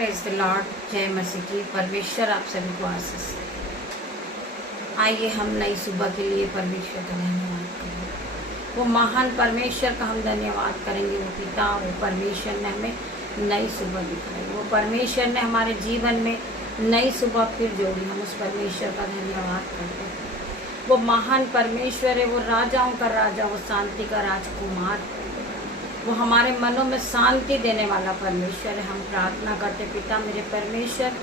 Praise the Lord. जय मसीह की। परमेश्वर आप सभी को आशीष दे। आइए हम नई सुबह के लिए परमेश्वर का धन्यवाद करें। वो महान परमेश्वर का हम धन्यवाद करेंगे। वो पिता, वो परमेश्वर ने हमें नई सुबह दिखाई। वो परमेश्वर ने हमारे जीवन में नई सुबह फिर जोड़ी। हम उस परमेश्वर का धन्यवाद करते हैं। वो महान परमेश्वर है। वो राजाओं का राजा, वो शांति का राजकुमार है। वो हमारे मनों में शांति देने वाला परमेश्वर है। हम प्रार्थना करते पिता मेरे परमेश्वर,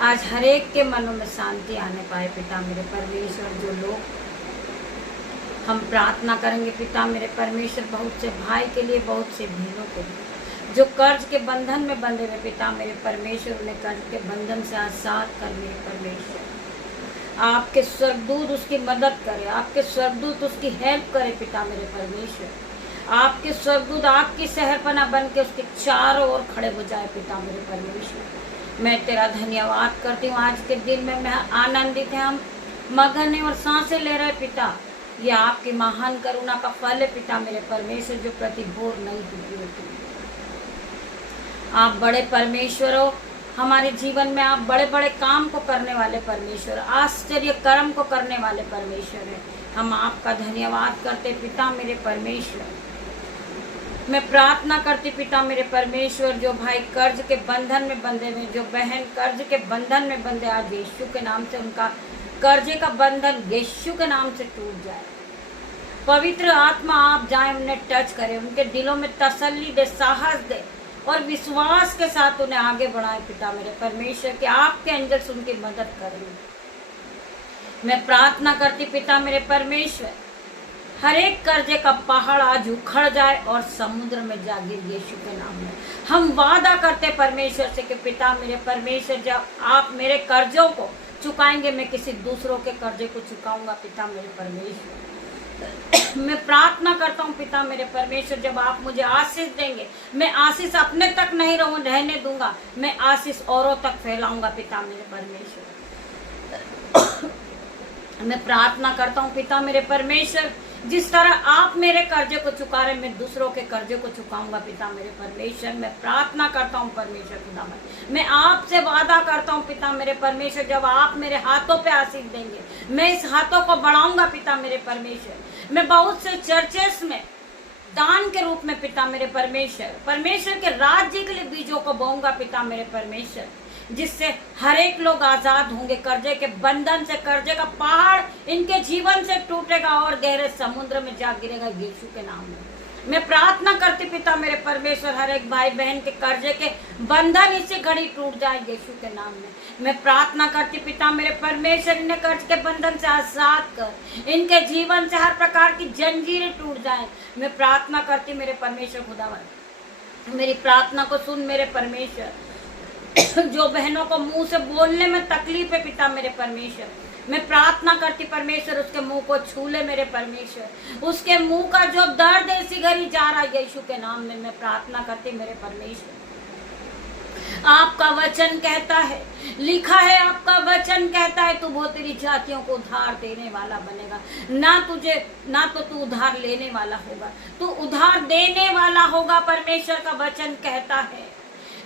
आज हर एक के मनों में शांति आने पाए पिता मेरे परमेश्वर। जो लोग हम प्रार्थना करेंगे पिता मेरे परमेश्वर, बहुत से भाई के लिए, बहुत से बहनों के लिए जो कर्ज के बंधन में बंधे हुए पिता मेरे परमेश्वर, उन्हें कर्ज के बंधन से आजाद कर मेरे परमेश्वर। आपके स्वर्गदूत उसकी मदद करे, आपके स्वर्गदूत उसकी हेल्प करे पिता मेरे परमेश्वर। आपके स्वर्गदूत आपकी शहरपना बन के उसके चारों ओर खड़े हो जाए पिता मेरे परमेश्वर। मैं तेरा धन्यवाद करती हूँ। आज के दिन में मैं आनंदित है, हम मगन है और सांसें ले रहे पिता। ये आपकी महान करुणा का फल है पिता मेरे परमेश्वर, जो प्रति भोर नहीं टूटी होती। आप बड़े परमेश्वर हो। हमारे जीवन में आप बड़े बड़े काम को करने वाले परमेश्वर, आश्चर्य कर्म को करने वाले परमेश्वर है। हम आपका धन्यवाद करते पिता मेरे परमेश्वर। मैं प्रार्थना करती पिता मेरे परमेश्वर, जो भाई कर्ज के बंधन में बंधे हुए, जो बहन कर्ज के बंधन में बंधे, आज यीशु के नाम से उनका कर्जे का बंधन यीशु के नाम से टूट जाए। पवित्र आत्मा आप जाए, उन्हें टच करें, उनके दिलों में तसल्ली दे, साहस दे और विश्वास के साथ उन्हें आगे बढ़ाए पिता मेरे परमेश्वर, कि आपके एंजल्स उनकी मदद करेंगे। मैं प्रार्थना करती पिता मेरे परमेश्वर, हर एक कर्जे का पहाड़ आज उखड़ जाए और समुद्र में जा गिर यीशु के नाम में। हम वादा करते परमेश्वर से कि पिता मेरे परमेश्वर, जब आप मेरे कर्जों को चुकाएंगे, मैं किसी दूसरों के कर्जे को चुकाऊंगा पिता मेरे परमेश्वर। मैं प्रार्थना करता हूँ पिता मेरे परमेश्वर, जब आप मुझे आशीष देंगे, मैं आशीष अपने तक नहीं रहने दूंगा, मैं आशीष औरों तक फैलाऊंगा पिता मेरे परमेश्वर। मैं प्रार्थना करता हूँ पिता मेरे परमेश्वर, जिस तरह आप मेरे कर्जे को चुका रहे, मैं दूसरों के कर्जे को चुकाऊंगा पिता मेरे परमेश्वर। मैं प्रार्थना करता हूँ परमेश्वर खुदा, मैं आपसे वादा करता हूँ पिता मेरे परमेश्वर, जब आप मेरे हाथों पे आशीष देंगे, मैं इस हाथों को बढ़ाऊंगा पिता मेरे परमेश्वर। मैं बहुत से चर्चेस में दान के रूप में पिता मेरे परमेश्वर के राज्य के लिए बीजों को बोऊंगा पिता मेरे परमेश्वर, जिससे हर एक लोग आजाद होंगे कर्जे के बंधन से। कर्जे का पहाड़ इनके जीवन से टूटेगा और गहरे समुद्र में जा गिरेगा यीशु के नाम में। मैं प्रार्थना करती पिता मेरे परमेश्वर, हर एक भाई बहन के कर्जे के बंधन इसी घड़ी टूट जाए यीशु के नाम में। मैं प्रार्थना करती पिता मेरे परमेश्वर, इन्हें कर्ज के बंधन से आजाद कर, इनके जीवन से हर प्रकार की जंजीरें टूट जाए। मैं प्रार्थना करती मेरे परमेश्वर खुदावन, मेरी प्रार्थना को सुन मेरे परमेश्वर। जो बहनों को मुंह से बोलने में तकलीफ है पिता मेरे परमेश्वर, मैं प्रार्थना करती परमेश्वर, उसके मुंह को छू ले मेरे परमेश्वर। उसके मुंह का जो दर्द है इसी घड़ी जा रहा है यीशु के नाम में। मैं प्रार्थना करती मेरे परमेश्वर, आपका वचन कहता है, लिखा है, आपका वचन कहता है, तू बहुत तेरी जातियों को उधार देने वाला बनेगा। ना तो तू उधार लेने वाला होगा, तू उधार देने वाला होगा। परमेश्वर का वचन कहता है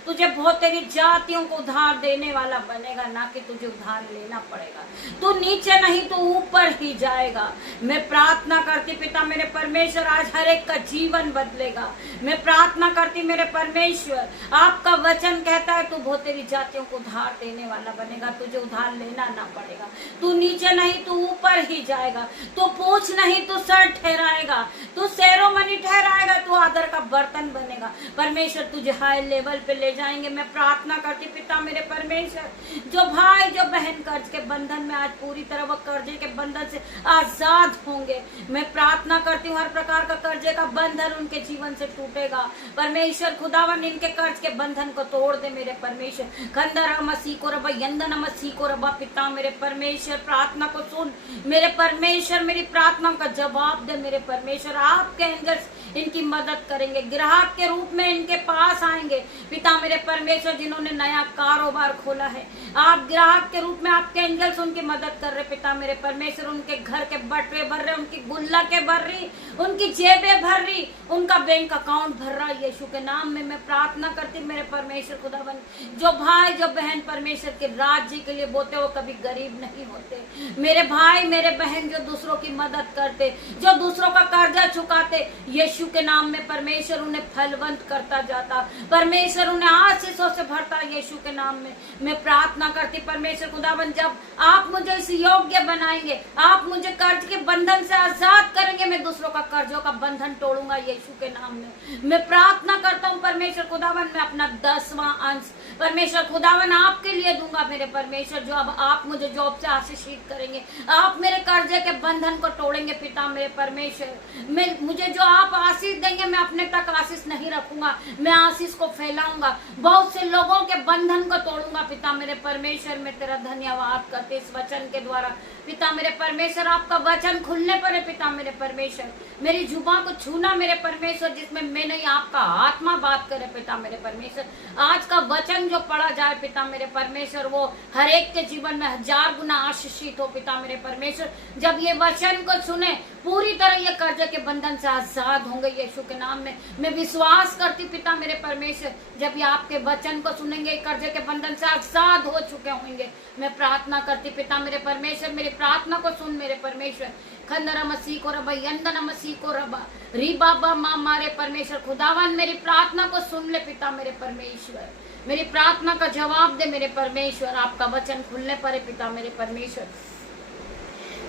तुझे बहुत तेरी जातियों को उधार देने वाला बनेगा, ना कि तुझे उधार लेना पड़ेगा। तू नीचे नहीं तो ऊपर ही जाएगा। मैं प्रार्थना करती पिता मेरे परमेश्वर, आज हर एक का जीवन बदलेगा। मैं प्रार्थना करती मेरे परमेश्वर, आपका वचन कहता है तू बहुत तेरी जातियों को उधार देने वाला बनेगा, तुझे उधार लेना ना पड़ेगा। तू नीचे नहीं तो ऊपर ही जाएगा, तू पूछ नहीं तो सर ठहराएगा, तू सेरोमनी ठहराएगा, तू आदर का बर्तन बनेगा। परमेश्वर तुझे हाई लेवल पे ले जाएंगे। मैं प्रार्थना करती पिता मेरे परमेश्वर, जो भाई जो बहन कर्ज के बंधन में आज पूरी तरह वह कर्जे के बंधन से आजाद होंगे, मैं प्रार्थना करती हूँ हर प्रकार का कर्जे का बंधन उनके जीवन से टूटेगा। परमेश्वर खुदावन, इनके कर्ज के बंधन को तोड़ दे मेरे परमेश्वर। खंडर मसीह को रबा, यंदन मसीह को रबा पिता मेरे परमेश्वर, प्रार्थना को सुन मेरे परमेश्वर, मेरी प्रार्थना का जवाब दे मेरे परमेश्वर। आपके एंजल्स इनकी मदद करेंगे, ग्राहक के रूप में इनके पास आएंगे पिता मेरे परमेश्वर। जिन्होंने नया कारोबार खोला है, आप ग्राहक के रूप में आपके एंजल्स उनकी मदद कर रहे पिता मेरे परमेश्वर। उनके घर के बटवे भर रहे, उनकी गुल्लकें भर रही, उनकी जेबें भर रही, उनका बैंक अकाउंट भर रहा। यीशु के नाम में मैं प्रार्थना करती मेरे परमेश्वर खुदावन, जो भाई जो बहन परमेश्वर के राज्य के लिए बोते वो कभी गरीब नहीं होते। मेरे भाई मेरे बहन जो दूसरों की मदद करते, जो दूसरों का कर्जा चुकाते, यीशु के नाम में परमेश्वर उन्हें फलवंत करता जाता, परमेश्वर उन्हें आशीषों से भरता। यीशु के नाम में मैं प्रार्थना करती परमेश्वर खुदावन, जब आप मुझे इस योग्य बनाएंगे, आप मुझे कर्ज के बंधन से आजाद करेंगे, मैं दूसरों का कर्जों का बंधन तोड़ूंगा। यीशु के नाम में मैं प्रार्थना करता हूँ परमेश्वर खुदावन, मैं अपना 10वां अंश परमेश्वर खुदावन आपके लिए दूंगा मेरे परमेश्वर। जो अब आप मुझे जॉब से आशीषित करेंगे, आप मेरे कर्जे के बंधन को तोड़ेंगे पिता मेरे परमेश्वर। मुझे जो आप आशीष देंगे मैं अपने तक आशीष नहीं रखूंगा, मैं आशीष को फैलाऊंगा, बहुत से लोगों के बंधन को तोड़ूंगा पिता मेरे परमेश्वर। मैं तेरा धन्यवाद करते इस वचन के द्वारा पिता मेरे परमेश्वर। आपका वचन खुलने पर है पिता मेरे परमेश्वर, मेरी जुबान को छूना मेरे परमेश्वर, जिसमें मैं नहीं आपका आत्मा बात करे पिता मेरे परमेश्वर। आज का वचन जो पढ़ा जाए पिता मेरे परमेश्वर, वो हर एक के जीवन में 1000 गुना आशीषित हो पिता मेरे परमेश्वर। जब ये वचन को सुने पूरी तरह ये कर्ज के बंधन से आजाद होंगे यीशु के नाम में। मैं विश्वास करती पिता मेरे परमेश्वर, जब ये आपके वचन को सुनेंगे कर्ज के बंधन से आजाद हो चुके होंगे। मैं प्रार्थना करती पिता मेरे परमेश्वर, मेरी प्रार्थना को सुन मेरे परमेश्वर। खंदरा मसीह को रबा, यंदना मसीह को रबा, री बाबा माँ मारे परमेश्वर खुदावन, मेरी प्रार्थना को सुन ले पिता मेरे परमेश्वर। मेरी प्रार्थना का जवाब दे मेरे परमेश्वर। आपका वचन खुलने पर है पिता मेरे परमेश्वर।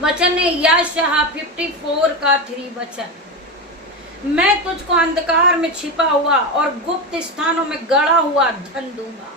वचन है यशायाह 54 का 3 वचन, मैं तुझको अंधकार में छिपा हुआ और गुप्त स्थानों में गड़ा हुआ धन दूंगा।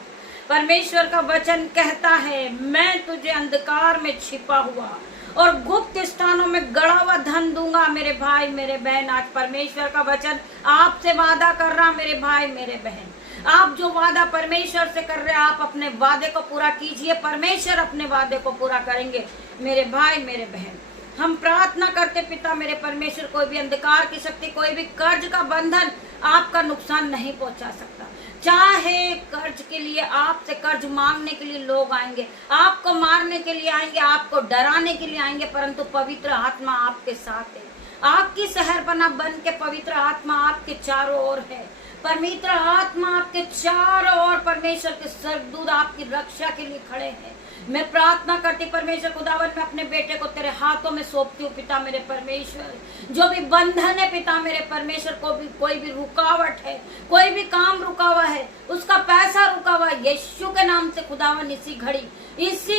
परमेश्वर का वचन कहता है, मैं तुझे अंधकार में छिपा हुआ और गुप्त स्थानों में गड़ा हुआ धन दूंगा। मेरे भाई मेरे बहन, आज परमेश्वर का वचन आपसे वादा कर रहा मेरे भाई मेरे बहन। आप जो वादा परमेश्वर से कर रहे हैं, आप अपने वादे को पूरा कीजिए, परमेश्वर अपने वादे को पूरा करेंगे मेरे भाई मेरे बहन। हम प्रार्थना करते पिता मेरे परमेश्वर, कोई भी अंधकार की शक्ति, कोई भी कर्ज का बंधन आपका नुकसान नहीं पहुंचा सकता। चाहे कर्ज के लिए आपसे कर्ज मांगने के लिए लोग आएंगे, आपको मारने के लिए आएंगे, आपको डराने के लिए आएंगे, परंतु पवित्र आत्मा आपके साथ है। आपकी शहरपना बन के पवित्र आत्मा आपके चारों ओर है। पवित्र आत्मा आपके चारों ओर, परमेश्वर के स्वर्गदूत आपकी रक्षा के लिए खड़े हैं। मैं प्रार्थना करती परमेश्वर खुदावन, मैं अपने बेटे को तेरे हाथों में सौंपती हूँ पिता मेरे परमेश्वर। जो भी बंधन है पिता मेरे परमेश्वर, कोई भी रुकावट है, कोई भी काम रुका हुआ है, उसका पैसा रुका हुआ है, यीशु के नाम से खुदावन इसी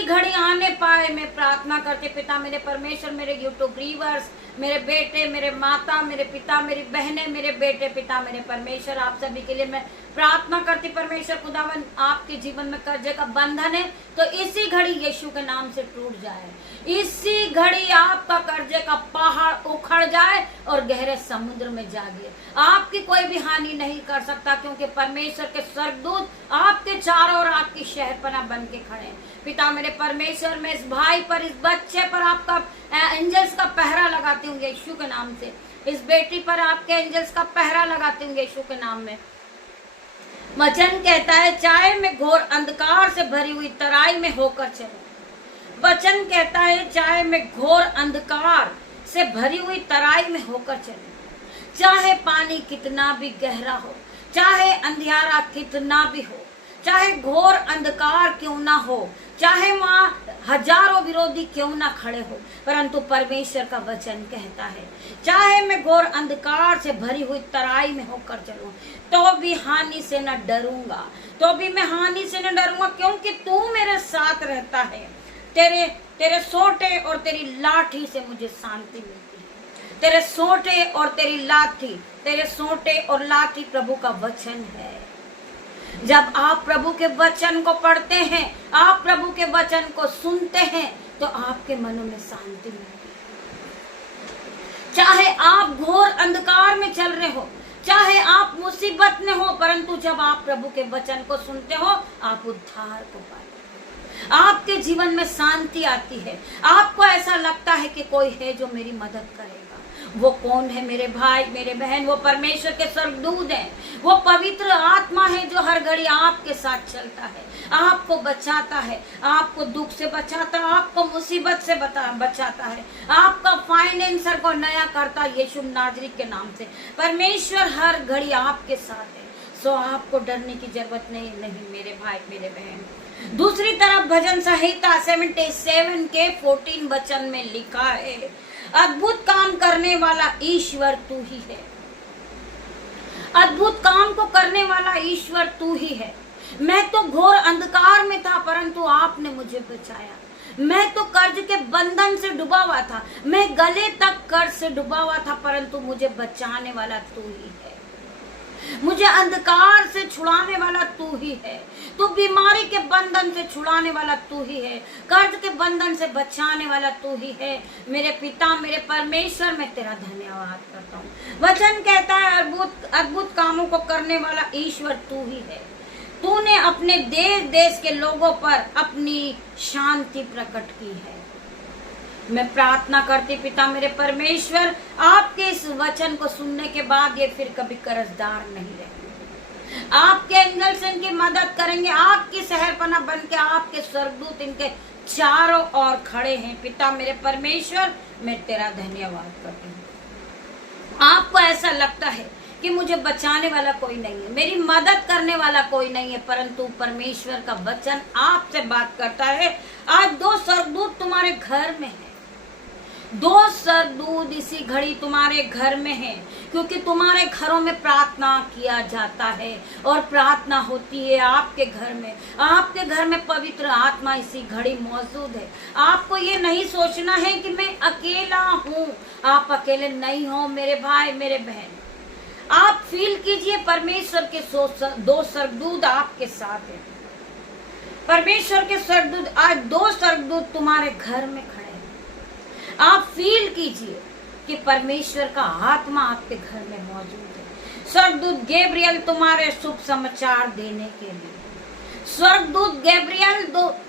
घड़ी आने पाए। मैं प्रार्थना करते पिता मेरे परमेश्वर, मेरे यूट्यूब व्यूअर्स, मेरे बेटे, मेरे माता, मेरे पिता, मेरी बहनें, मेरे बेटे पिता मेरे परमेश्वर, आप सभी के लिए मैं प्रार्थना करती परमेश्वर खुदावन। आपके जीवन में कर्जे का बंधन है तो इसी घड़ी यीशु के नाम से टूट जाए, इसी घड़ी आपका कर्जे का पहाड़ उखड़ जाए और गहरे समुद्र में जा गिरे। आपकी कोई भी हानि नहीं कर सकता, क्योंकि परमेश्वर के स्वर्गदूत आपके चारों ओर आपकी शहरपना बन के खड़े हैं पिता मेरे परमेश्वर। मैं इस भाई पर, इस बच्चे पर आपका एंजल्स का पहरा लगाती हूँ यीशु के नाम से। इस बेटी पर आपके एंजल्स का पहरा लगाती हूँ यीशु के नाम में। वचन कहता है, चाहे मैं घोर अंधकार से भरी हुई तराई में होकर चलूं। वचन कहता है, चाहे मैं घोर अंधकार से भरी हुई तराई में होकर चलूं, चाहे पानी कितना भी गहरा हो, चाहे अंधियारा कितना भी हो, चाहे घोर अंधकार क्यों ना हो, चाहे वहां हजारों विरोधी क्यों ना खड़े हो, परंतु परमेश्वर का वचन कहता है, चाहे मैं घोर अंधकार से भरी हुई तराई में होकर चलूं, तो भी हानि से न डरूंगा, तो भी मैं हानि से न डरूंगा, क्योंकि तू मेरे साथ रहता है। तेरे सोटे और तेरी लाठी से मुझे शांति मिलती है। तेरे सोटे और तेरी लाठी, तेरे सोटे और लाठी प्रभु का वचन है। जब आप प्रभु के वचन को पढ़ते हैं, आप प्रभु के वचन को सुनते हैं, तो आपके मनों में शांति मिलती है। चाहे आप घोर अंधकार में चल रहे हो, चाहे आप मुसीबत में हो, परंतु जब आप प्रभु के वचन को सुनते हो, आप उद्धार को पाते हो। आपके जीवन में शांति आती है। आपको ऐसा लगता है कि कोई है जो मेरी मदद करेगा, वो कौन है मेरे भाई मेरे बहन? वो परमेश्वर के स्वर्गदूत हैं। वो पवित्र आत्मा है जो हर घड़ी आपके साथ चलता है, आपको बचाता है, आपको दुख से बचाता है, आपको मुसीबत से बचाता है, आपका फाइनेंसर को नया करता है यीशु नाजरी के नाम से। परमेश्वर हर घड़ी आपके साथ है, सो आपको डरने की जरूरत नहीं मेरे भाई मेरे बहन। दूसरी तरफ भजन संहिता 77 के 14 वचन में लिखा है, अद्भुत काम करने वाला ईश्वर तू ही है। अद्भुत काम को करने वाला ईश्वर तू ही है। मैं तो घोर अंधकार में था परंतु आपने मुझे बचाया। मैं तो कर्ज के बंधन से डूबा हुआ था, मैं गले तक कर्ज से डूबा हुआ था परंतु मुझे बचाने वाला तू ही है। मुझे अंधकार से छुड़ाने वाला तू ही है। तू बीमारी के बंधन से छुड़ाने वाला तू ही है, कर्ज के बंधन से बचाने वाला तू ही है। मेरे पिता मेरे परमेश्वर, मैं तेरा धन्यवाद करता हूँ। वचन कहता है अद्भुत कामों को करने वाला ईश्वर तू ही है। तूने अपने देश देश के लोगों पर अपनी शांति प्रकट की है। मैं प्रार्थना करती पिता मेरे परमेश्वर, आपके इस वचन को सुनने के बाद ये फिर कभी कर्जदार नहीं रहेंगे। आपके एंजल्स इनकी मदद करेंगे, आपकी शहरपना बन के आपके स्वर्गदूत इनके चारों ओर खड़े हैं। पिता मेरे परमेश्वर, मैं तेरा धन्यवाद करती हूँ। आपको ऐसा लगता है कि मुझे बचाने वाला कोई नहीं है, मेरी मदद करने वाला कोई नहीं है, परंतु परमेश्वर का वचन आपसे बात करता है। आज 2 स्वर्गदूत तुम्हारे घर में है, 2 स्वर्गदूत इसी घड़ी तुम्हारे घर में है, क्योंकि तुम्हारे घरों में प्रार्थना किया जाता है और प्रार्थना होती है आपके घर में। आपके घर में पवित्र आत्मा इसी घड़ी मौजूद है। आपको ये नहीं सोचना है कि मैं अकेला हूँ, आप अकेले नहीं हो मेरे भाई मेरे बहन। आप फील कीजिए परमेश्वर के 2 स्वर्गदूत आपके साथ है। परमेश्वर के स्वर्गदूत, आज 2 स्वर्गदूत तुम्हारे घर में खड़े हैं। आप फील कीजिए कि परमेश्वर का आत्मा आपके घर में मौजूद है। स्वर्गदूत गैब्रियल तुम्हारे शुभ समाचार देने के लिए, स्वर्गदूत गैब्रियल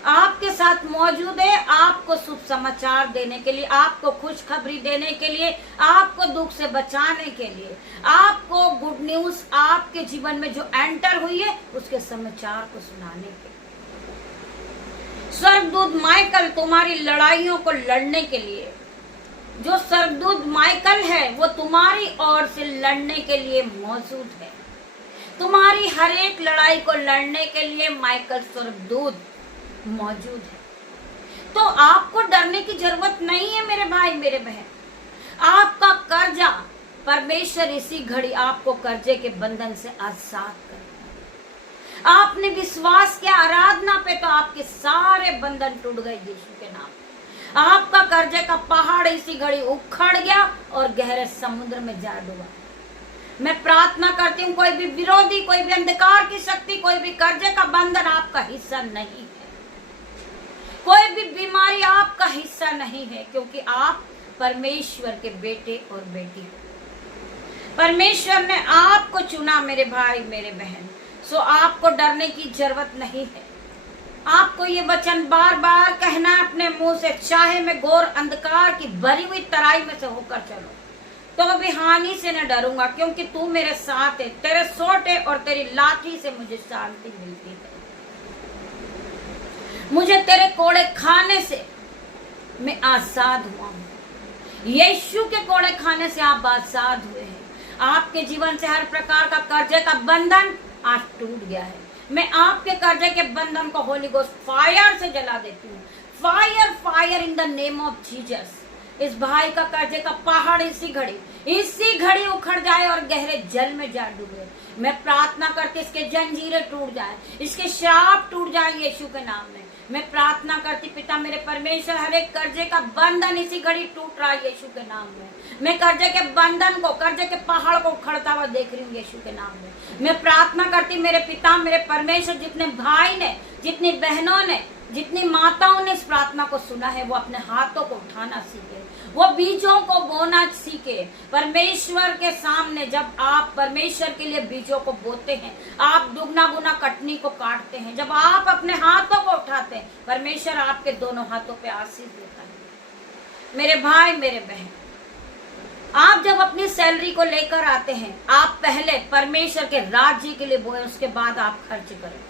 आपके साथ मौजूद है, आपको शुभ समाचार देने के लिए, आपको खुशखबरी देने के लिए, आपको दुख से बचाने के लिए, आपको गुड न्यूज आपके जीवन में जो एंटर हुई है उसके समाचार को सुनाने के लिए। स्वर्गदूत माइकल तुम्हारी लड़ाइयों को लड़ने के लिए, जो स्वर्गदूत माइकल है वो तुम्हारी ओर से लड़ने के लिए मौजूद है। तुम्हारी हर एक लड़ाई को लड़ने के लिए माइकल स्वर्गदूत मौजूद है। तो आपको डरने की जरूरत नहीं है मेरे भाई मेरे बहन। आपका कर्जा परमेश्वर इसी घड़ी आपको कर्जे के बंधन से आजाद कर। आपने विश्वास किया आराधना पे तो आपके सारे बंधन टूट गए यीशु के नाम। आपका कर्जे का पहाड़ इसी घड़ी उखड़ गया और गहरे समुद्र में जा डूबा। मैं प्रार्थना करती हूँ कोई भी विरोधी, कोई भी अंधकार की शक्ति, कोई भी कर्जे का बंधन आपका हिस्सा नहीं है। कोई भी बीमारी आपका हिस्सा नहीं है, क्योंकि आप परमेश्वर के बेटे और बेटी हो। परमेश्वर ने आपको चुना मेरे भाई मेरे बहन, सो आपको डरने की जरूरत नहीं है। आपको ये वचन बार बार कहना है अपने मुंह से, चाहे मैं घोर अंधकार की भरी हुई तराई में से होकर चलो तो भी हानि से न डरूंगा, क्योंकि तू मेरे साथ है। तेरे सोटे और तेरी लाठी से मुझे शांति मिलती है। मुझे तेरे कोड़े खाने से मैं आजाद हुआ हूं। यीशु के कोड़े खाने से आप आजाद हुए हैं। आपके जीवन से हर प्रकार का कर्जे का बंधन आज टूट गया है। मैं आपके कर्जे के बंधन को होली गोस्ट फायर से जला देती हूँ। Fire fire in the name of Jesus. इस भाई का कर्जे का पहाड़ इसी घड़ी उखड़ जाए और गहरे जल में जा डूबे। मैं प्रार्थना करती इसके जंजीरें टूट जाए, इसके श्राप टूट जाए यीशु के नाम में। मैं प्रार्थना करती पिता मेरे परमेश्वर, हर एक कर्जे का बंधन इसी घड़ी टूट रहा है यीशु के नाम में। मैं कर्जे के बंधन को, कर्जे के पहाड़ को उखड़ता हुआ देख रही हूँ यीशु के नाम में। मैं प्रार्थना करती मेरे पिता मेरे परमेश्वर, जितने भाई ने, जितनी बहनों ने, जितनी माताओं ने इस प्रार्थना को सुना है, वो अपने हाथों को उठाना सीखे, वो बीजों को बोना सीखे। परमेश्वर के सामने जब आप परमेश्वर के लिए बीजों को बोते हैं, आप दुगना गुना कटनी को काटते हैं। जब आप अपने हाथों को उठाते हैं, परमेश्वर आपके दोनों हाथों पे आशीष देता है। मेरे भाई मेरे बहन, आप जब अपनी सैलरी को लेकर आते हैं, आप पहले परमेश्वर के राज्य के लिए बोए, उसके बाद आप खर्च करें।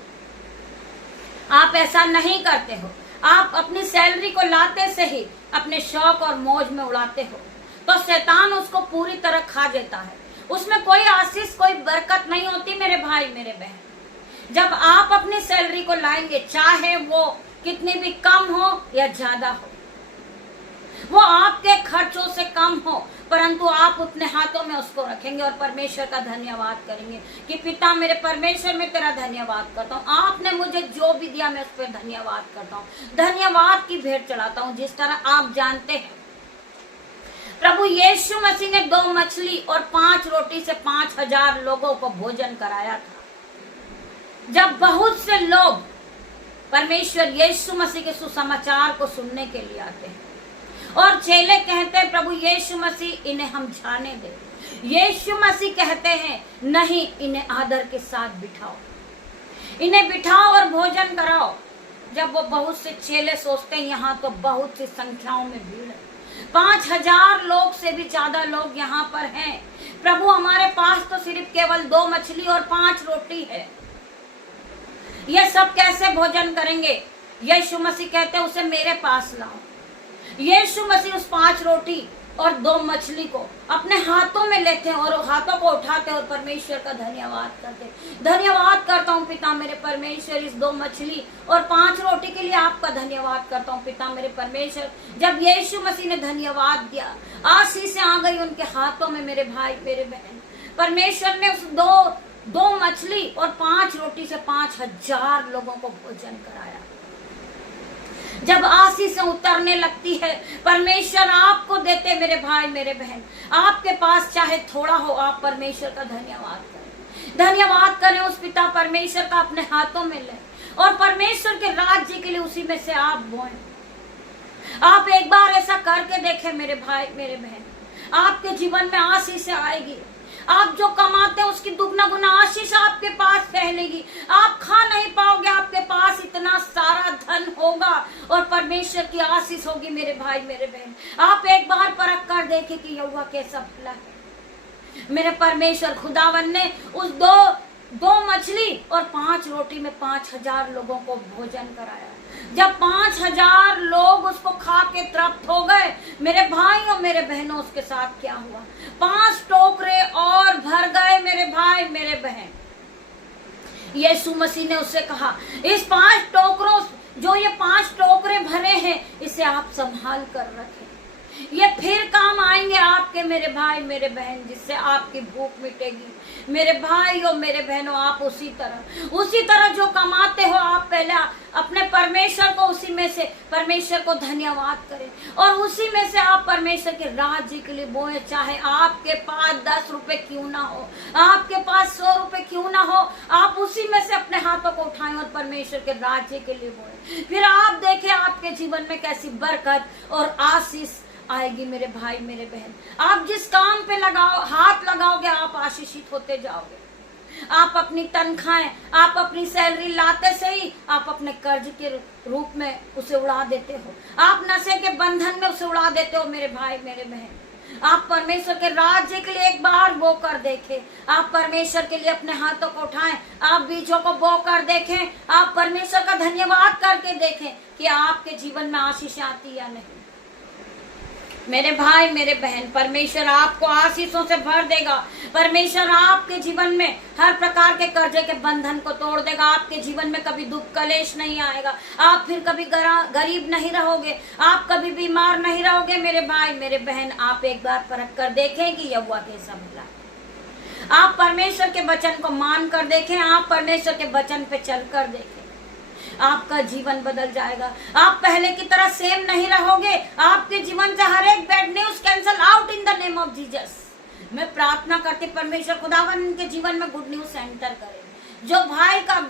आप ऐसा नहीं करते हो। आप अपनी सैलरी को लाते से ही अपने शौक और मौज में उड़ाते हो, तो शैतान उसको पूरी तरह खा देता है। उसमें कोई आशीष, कोई बरकत नहीं होती मेरे भाई मेरे बहन। जब आप अपनी सैलरी को लाएंगे, चाहे वो कितनी भी कम हो या ज्यादा हो, वो आपके खर्चों से कम हो, परंतु आप अपने हाथों में उसको रखेंगे और परमेश्वर का धन्यवाद करेंगे कि पिता मेरे परमेश्वर, मैं तेरा धन्यवाद करता हूँ, आपने मुझे जो भी दिया मैं उस पर धन्यवाद करता हूँ, धन्यवाद की भेंट चढ़ाता हूँ। जिस तरह आप जानते हैं प्रभु यीशु मसीह ने 2 मछली और 5 रोटी से 5000 लोगों को भोजन कराया था। जब बहुत से लोग परमेश्वर यीशु मसीह के सुसमाचार को सुनने के लिए आते हैं और चेले कहते हैं प्रभु यीशु मसीह इन्हें हम जाने दे, यीशु मसीह कहते हैं नहीं, इन्हें आदर के साथ बिठाओ, इन्हें बिठाओ और भोजन कराओ। जब वो बहुत से चेले सोचते हैं यहाँ तो बहुत सी संख्याओं में भीड़ है, 5000 लोग से भी ज्यादा लोग यहाँ पर हैं, प्रभु हमारे पास तो सिर्फ केवल 2 मछली और 5 रोटी है, ये सब कैसे भोजन करेंगे? यीशु मसीह कहते हैं उसे मेरे पास लाओ। यीशु मसीह उस 5 रोटी और 2 मछली को अपने हाथों में लेते हैं और हाथों को उठाते हैं और परमेश्वर का धन्यवाद करते हैं। धन्यवाद करता हूँ पिता मेरे परमेश्वर, इस 2 मछली और 5 रोटी के लिए आपका धन्यवाद करता हूँ पिता मेरे परमेश्वर। जब यीशु मसीह ने धन्यवाद दिया, आशीष आ गई उनके हाथों में मेरे भाई मेरे बहन। परमेश्वर ने उस 2 मछली और 5 रोटी से 5000 लोगों को भोजन कराया। जब आशीष उतरने लगती है, परमेश्वर आपको देते मेरे भाई मेरे बहन। आपके पास चाहे थोड़ा हो, आप परमेश्वर का धन्यवाद करें, धन्यवाद करें उस पिता परमेश्वर का, अपने हाथों में लें और परमेश्वर के राज्य के लिए उसी में से आप बोएं। आप एक बार ऐसा करके देखें मेरे भाई मेरे बहन, आपके जीवन में आशीष आएगी। आप जो कमाते हैं उसकी दुगना गुना आशीष आपके पास फैलेगी। आप खा नहीं पाओगे, आपके पास इतना सारा धन होगा और परमेश्वर की आशीष होगी मेरे भाई मेरे बहन। आप एक बार परख कर देखें कि यहोवा कैसा भला है। मेरे परमेश्वर खुदावन ने उस 2 मछली और 5 रोटी में 5000 लोगों को भोजन कराया। जब 5000 लोग उसको खा के तृप्त हो गए, मेरे भाइयों मेरे बहनों, उसके साथ क्या हुआ? 5 टोकरे और भर गए मेरे भाई मेरे बहन। यीशु मसीह ने उससे कहा, इस 5 टोकरों, जो ये 5 टोकरे भरे हैं, इसे आप संभाल कर रखें, ये फिर काम आएंगे आपके मेरे भाई मेरे बहन, जिससे आपकी भूख मिटेगी। मेरे भाइयों मेरे बहनों, आप उसी तरह जो कमाते हो, आप पहले अपने परमेश्वर को उसी में से परमेश्वर को धन्यवाद करें और उसी में से आप परमेश्वर के राज्य के लिए बोए। चाहे आपके पास 10 रुपए क्यों ना हो, आपके पास 100 रुपए क्यों ना हो, आप उसी में से अपने हाथों को उठाएं और परमेश्वर के राज्य के लिए बोए। फिर आप देखें आपके जीवन में कैसी बरकत और आशीष आएगी मेरे भाई मेरे बहन। आप जिस काम पे हाथ लगाओगे, आप आशीषित होते जाओगे। आप अपनी तनख्वाहें, आप अपनी सैलरी लाते से ही आप अपने कर्ज के रूप में उसे उड़ा देते हो, आप नशे के बंधन में उसे उड़ा देते हो मेरे भाई मेरे बहन। आप परमेश्वर के राज्य के लिए एक बार बो कर देखें, आप परमेश्वर के लिए अपने हाथों को उठाएं, आप बीजों को बो कर देखें, आप परमेश्वर का धन्यवाद करके देखें कि आपके जीवन में आशीष आती या नहीं। मेरे भाई मेरे बहन, परमेश्वर आपको आशीषों से भर देगा। परमेश्वर आपके जीवन में हर प्रकार के कर्जे के बंधन को तोड़ देगा। आपके जीवन में कभी दुख कलेश नहीं आएगा, आप फिर कभी गरीब नहीं रहोगे, आप कभी बीमार नहीं रहोगे मेरे भाई मेरे बहन। आप एक बार परख कर देखें कि यहोवा कैसा भला है। आप परमेश्वर के वचन को मान कर देखें, आप परमेश्वर के वचन पे चल कर देखें, आपका जीवन बदल जाएगा। आप पहले की तरह सेम नहीं रहोगे। आपके जीवन से हर एक bad news cancel out in the name of Jesus. मैं प्रार्थना करती परमेश्वर खुदावन इनके जीवन में गुड न्यूज एंटर करे। जो भाई का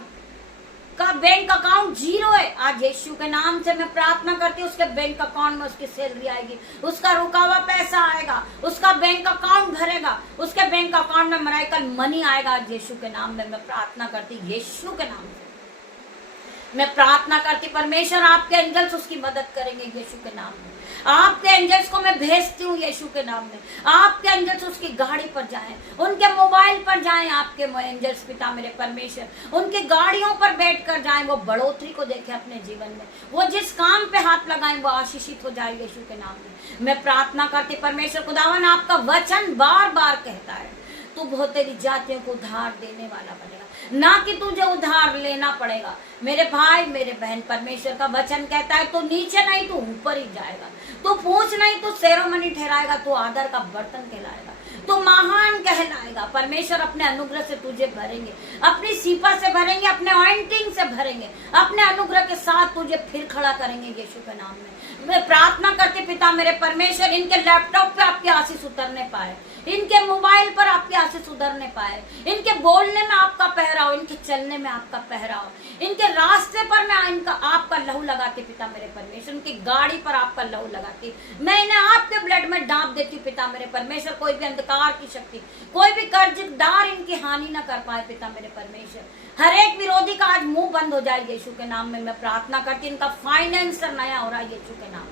बैंक अकाउंट 0 है, आज यीशु के नाम से मैं प्रार्थना करती हूँ उसके बैंक अकाउंट में उसकी सैलरी आएगी, उसका रुका हुआ पैसा आएगा, उसका बैंक अकाउंट भरेगा, उसके बैंक अकाउंट में मिरेकल मनी आएगा। आज यीशु के नाम में मैं प्रार्थना करती, यीशु के नाम से मैं प्रार्थना करती परमेश्वर आपके एंजल्स उसकी मदद करेंगे यीशु के नाम में। आपके एंजल्स को मैं भेजती हूँ यीशु के नाम में। आपके एंजल्स उसकी गाड़ी पर जाएं, उनके मोबाइल पर जाएं, आपके एंजल्स पिता मेरे परमेश्वर उनकी गाड़ियों पर बैठ कर जाएं, वो बढ़ोतरी को देखें अपने जीवन में, वो जिस काम पे हाथ लगाएं वो आशीषित हो जाए यीशु के नाम में। मैं प्रार्थना करती परमेश्वर खुदावन, आपका वचन बार बार कहता है तू बहुत तेरी जातियों को उधार देने वाला बनेगा, ना कि तुझे उधार लेना पड़ेगा। मेरे भाई मेरे बहन, परमेश्वर का वचन कहता है तू नीचे नहीं तू ऊपर ही जाएगा, तू पूछ नहीं तू सेरोमनी ठहराएगा, तू आदर का बर्तन कहलाएगा, तू महान कहलाएगा। परमेश्वर अपने अनुग्रह से तुझे भरेंगे, अपनी सीपा से भरेंगे, अपने ऑइंटिंग से भरेंगे, अपने अनुग्रह के साथ तुझे फिर खड़ा करेंगे यीशु के नाम में। मैं प्रार्थना करती पिता मेरे परमेश्वर, इनके लैपटॉप पे आपके आशीष उतरने पाए, इनके मोबाइल पर आपके आशीष उतरने पाए, इनके बोलने में आपका पहराव, इनके चलने में आपका पहराव, इनके रास्ते पर मैं इनका आपका लहू लगाती पिता मेरे परमेश्वर, उनकी गाड़ी पर आपका लहू लगाती, मैं इन्हें आपके ब्लड में डांप देती पिता मेरे परमेश्वर। कोई भी अंधकार की शक्ति, कोई भी कर्जदार इनकी हानि न कर पाए पिता मेरे परमेश्वर। हर एक विरोधी का आज मुंह बंद हो जाए यीशु के नाम में। मैं प्रार्थना करती, इनका फाइनेंस नया हो रहा है यीशु के नाम।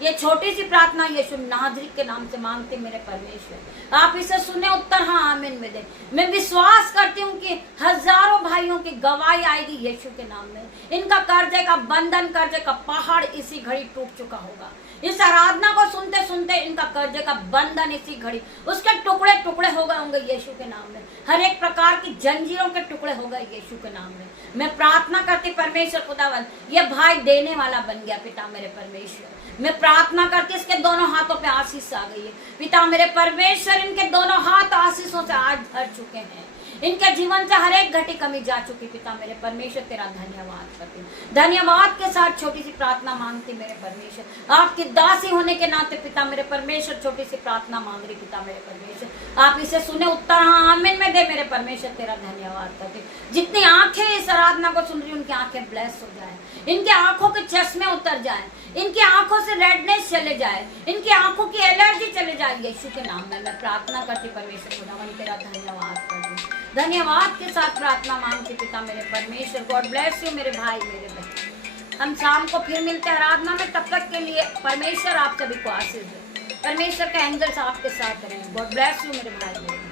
ये छोटी सी प्रार्थना यीशु नाजरीत के नाम से मांगते मेरे परमेश्वर, आप इसे सुने, उत्तर हाँ आमीन में दे। मैं विश्वास करती हूँ कि हजारों भाइयों की गवाही आएगी यीशु के नाम में। इनका कर्जे का बंधन, कर्जे का पहाड़ इसी घड़ी टूट चुका होगा। इस आराधना को सुनते सुनते इनका कर्जे का बंधन इसी घड़ी उसके टुकड़े टुकड़े हो गए होंगे यीशु के नाम में। हर एक प्रकार की जंजीरों के टुकड़े हो गए यीशु के नाम में। मैं प्रार्थना करती परमेश्वर खुदावन, ये भाई देने वाला बन गया पिता मेरे परमेश्वर। मैं प्रार्थना करती इसके दोनों हाथों पे आशीष आ गई है पिता मेरे परमेश्वर। इनके दोनों हाथ आशीषों से आज भर चुके हैं, इनके जीवन से हर एक घटी कमी जा चुकी पिता मेरे परमेश्वर। तेरा धन्यवाद करती हूँ, धन्यवाद के साथ छोटी सी प्रार्थना मांगती मेरे परमेश्वर। आपकी दासी होने के नाते पिता मेरे परमेश्वर छोटी सी प्रार्थना मांग रही पिता मेरे परमेश्वर, आप इसे सुने, उत्तर हाँ आमीन में दे मेरे परमेश्वर। तेरा धन्यवाद करती, जितनी आंखें इस आराधना को सुन रही उनकी आंखें ब्लेस हो जाए, इनके आंखों के चश्मे उतर जाए, इनकी आंखों से रेडनेस चले जाए, इनकी आंखों की एलर्जी चले जाए यीशु के नाम में। मैं प्रार्थना करती परमेश्वर खुदावन, तेरा धन्यवाद करती, धन्यवाद के साथ प्रार्थना मांगती पिता मेरे परमेश्वर। गॉड ब्लेस यू मेरे भाई मेरे बहन। हम शाम को फिर मिलते हैं आराधना में, तब तक के लिए परमेश्वर आप सभी को आशीष दे, परमेश्वर के एंजल्स आपके साथ रहें। गॉड ब्लेस यू मेरे भाई मेरे बहन।